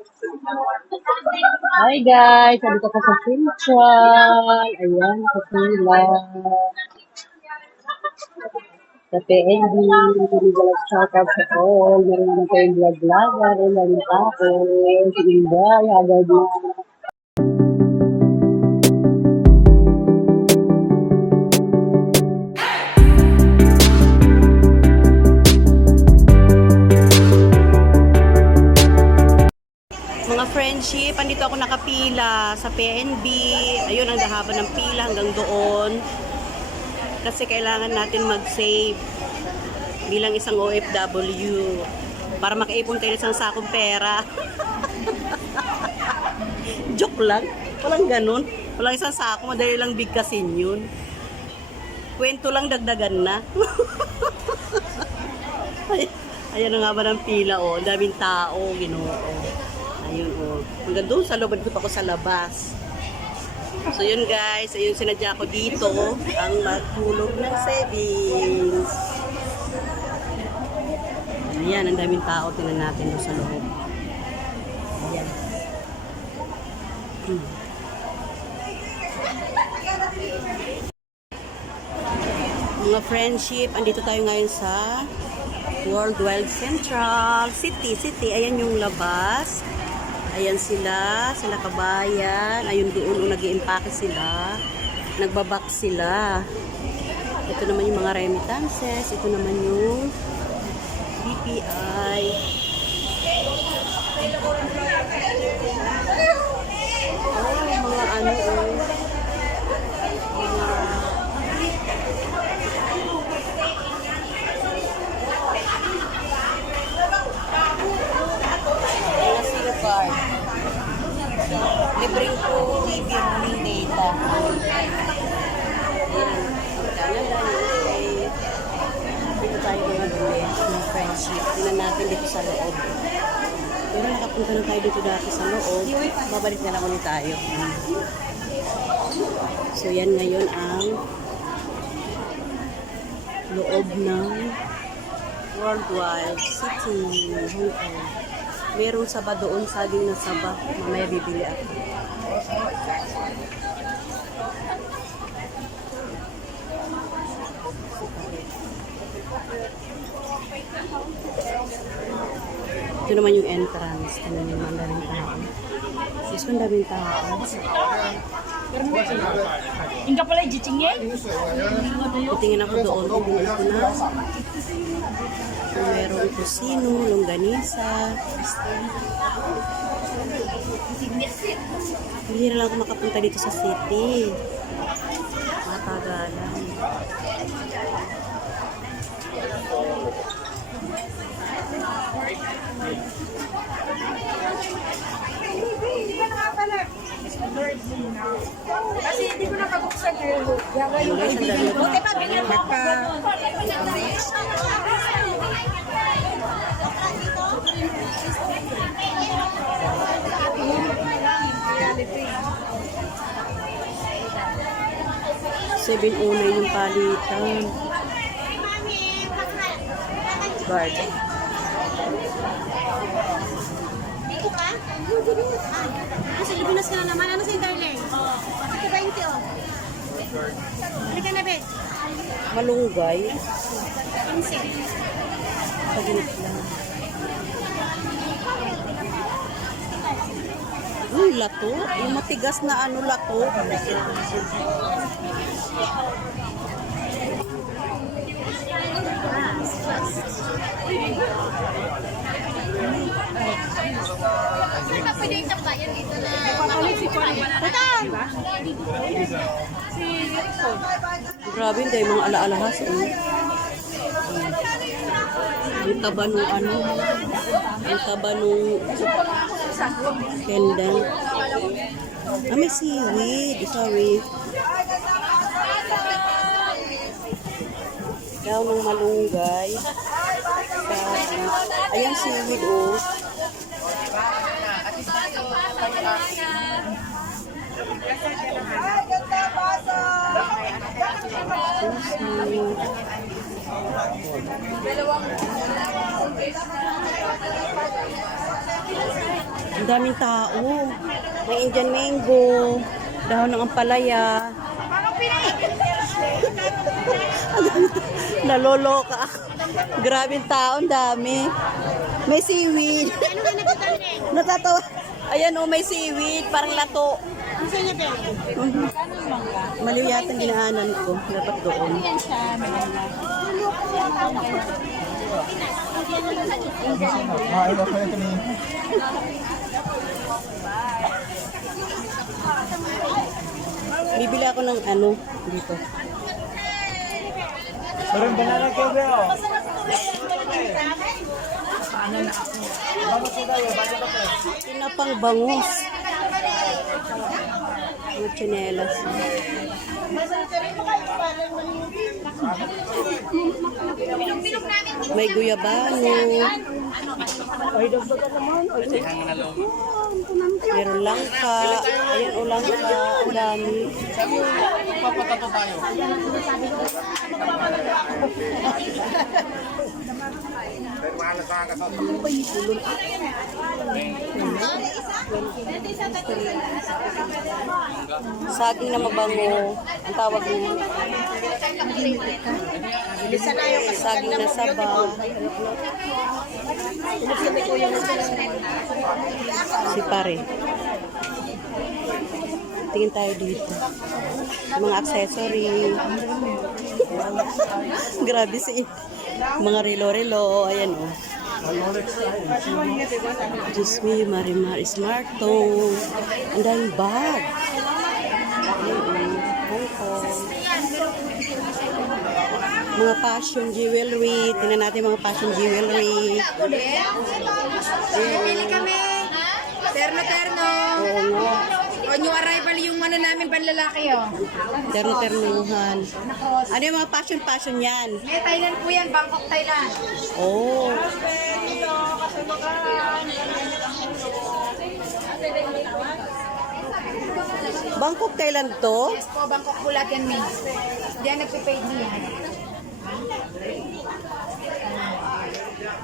Hi guys, andito ko sa Central. Ayan, sa Sila. Sa PNB, legal shoutout sa all. Meron naman kayong vlog-vlogger, ilang tao, si Inday, agad na. Mga friendship, andito ako nakapila sa PNB. Ayun, ang haba ng pila hanggang doon. Kasi kailangan natin mag-save bilang isang OFW para makaipon tayo ng isang sakong pera. Joke lang. Walang ganun. Walang isang sako, madali lang bigkasin yun. Kwento lang, dagdagan na. Ayan na nga ba ng pila, oh. Daming tao, Ginoo. Ayun, oh. Hanggang doon sa loob, pa ako sa labas. So, yun guys. Ayun, sinadya ko dito ang matulog ng savings. Ayan, ang daming tao. Tingnan natin doon sa loob. Ayan. Mga friendship, andito tayo ngayon sa World Wide Central City. Ayan yung labas. Ayan sila kabayan. Ayun doon, nag-i-impake sila. Nagbabak sila. Ito naman yung mga remittances. Ito naman yung BPI. Oh, mga ano, oh. Card. Libreng po TV roaming data. Ayan. Dito tayo bumabili ng friendship. Tingnan natin dito sa loob. Pero nakapunta na tayo dito dati sa loob. Babalik na lang ulit tayo. So yan ngayon ang loob ng Worldwide City, Hong Kong. Merong saba doon, saging na saba. Mamaya bibili ako. Ito naman yung entrance. Tingnan nyo naman, daming tao. Yes, kung daming tao. Hingga pala i-jiching yan? Titingin ako doon. Tingnan ko na. Meron kusino, longganisa. Hindi na lang ako makapunta dito sa city. Matagalan. Kasi hindi ko napabuksan yun. Buti pa, bilhin mo ako. Seven unay yung palitan. Guard. Dito ka? Kasi Lipinas ka na naman. Ano sa darling? Oo. Ito 20 oh. Ano ka na, Bet? Malunggay. 15. Pagilip lang. Uy, lato. Yung matigas na ano lato. Pwede yung tabayan dito na mabalik si Putan! Grabe, hindi mga ala-alahas. Yung taba nung ano. Yung taba nung kendang. Ah, may seaweed. Sorry. Daw ng malunggay. Ayan seaweed, oh. Ang daming tao. May Indian mango, dahon ng ampalaya. Naloloka ako. Grabing tao, ang dami. May seaweed. Ano ka nagtatanong? Natatawa. Ayan o, may seaweed. Parang lato. Ano sa inyo, Ben? Mali yata ang ginaanan ko. Dapat doon. Yan siya, maganda. Bibili ako ng ano dito. Parang banana cake bro. Tinapang bangus. Mga tsinelas. May guyabano. Meron langka. Ayan o langka. Ang dami. Papatato tayo. Saging na mabango. Ang tawag niya. Saging na saba. Si pare. Tingin tayo dito. Mga accessory. Grabe si mga relo-relo. Ayan o. Diyos me, Marimar Smartphone. Ang daming bag. Hong Kong. Mga fashion jewelry. Tingnan natin mga fashion jewelry. Bili kami. Terno-terno. Oo nga. O new arrival yung ano namin panlalaki, oh. Terno-ternuhan. Ano yung mga fashion yan? May Thailand po yan, Bangkok, Thailand. Oh. Bangkok, Thailand to? Yes po, Bangkok po lahat yan, May. Diyan nagpipaid niya.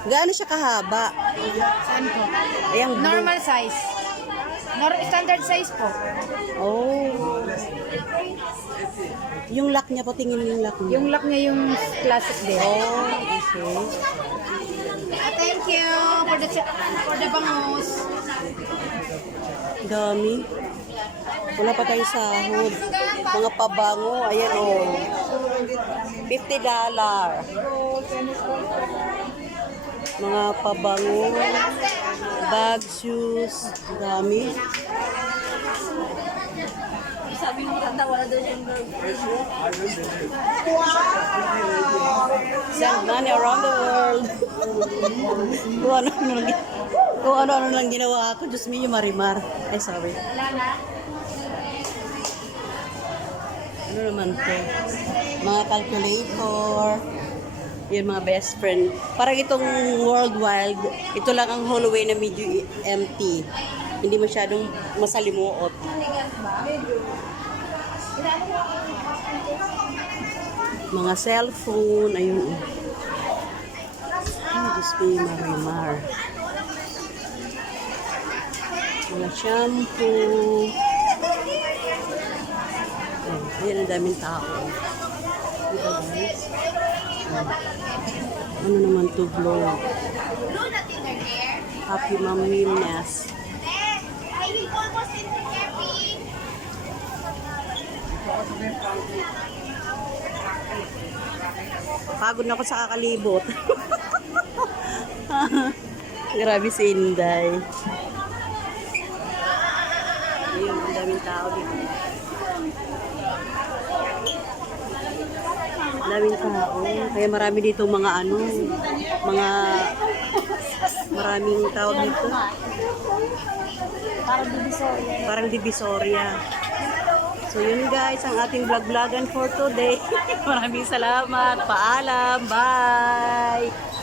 Gaano siya kahaba? Saan po? Ayan, Normal size. Standard size po. Oh. Yung lock niya po, tingin yung lock niya. Yung lock niya yung classic din. Oh, okay. Thank you for the bangus. Dami. Wala pa tayong sahod. Mga pabango, ayan oh. $50. Mga pabango, bag, shoes, dami. Sabi mo tatawa doon yung Send money around the world. Kung ano-ano lang ginawa ako. Diyos me, yung Marimar. Ay, sorry. Ano naman to? Mga calculator. Yun, mga best friend. Parang itong World Wild, ito lang ang hallway na medyo empty. Hindi masyadong masalimuot. Mga cellphone, ayun. Ay, Diyos me, Marimar. Mga shampoo. Ayan, ang daming tao. Diba guys? Ano naman to vlog? Happy Maminas. Pagod na ako sa kakalibot. Grabe si Inday. Ayun, ang daming tao dito. Daming tao. Kaya marami dito mga ano, mga maraming tawag dito. Parang divisoria. So yun guys, ang ating vlog-vlogan for today. Maraming salamat. Paalam. Bye!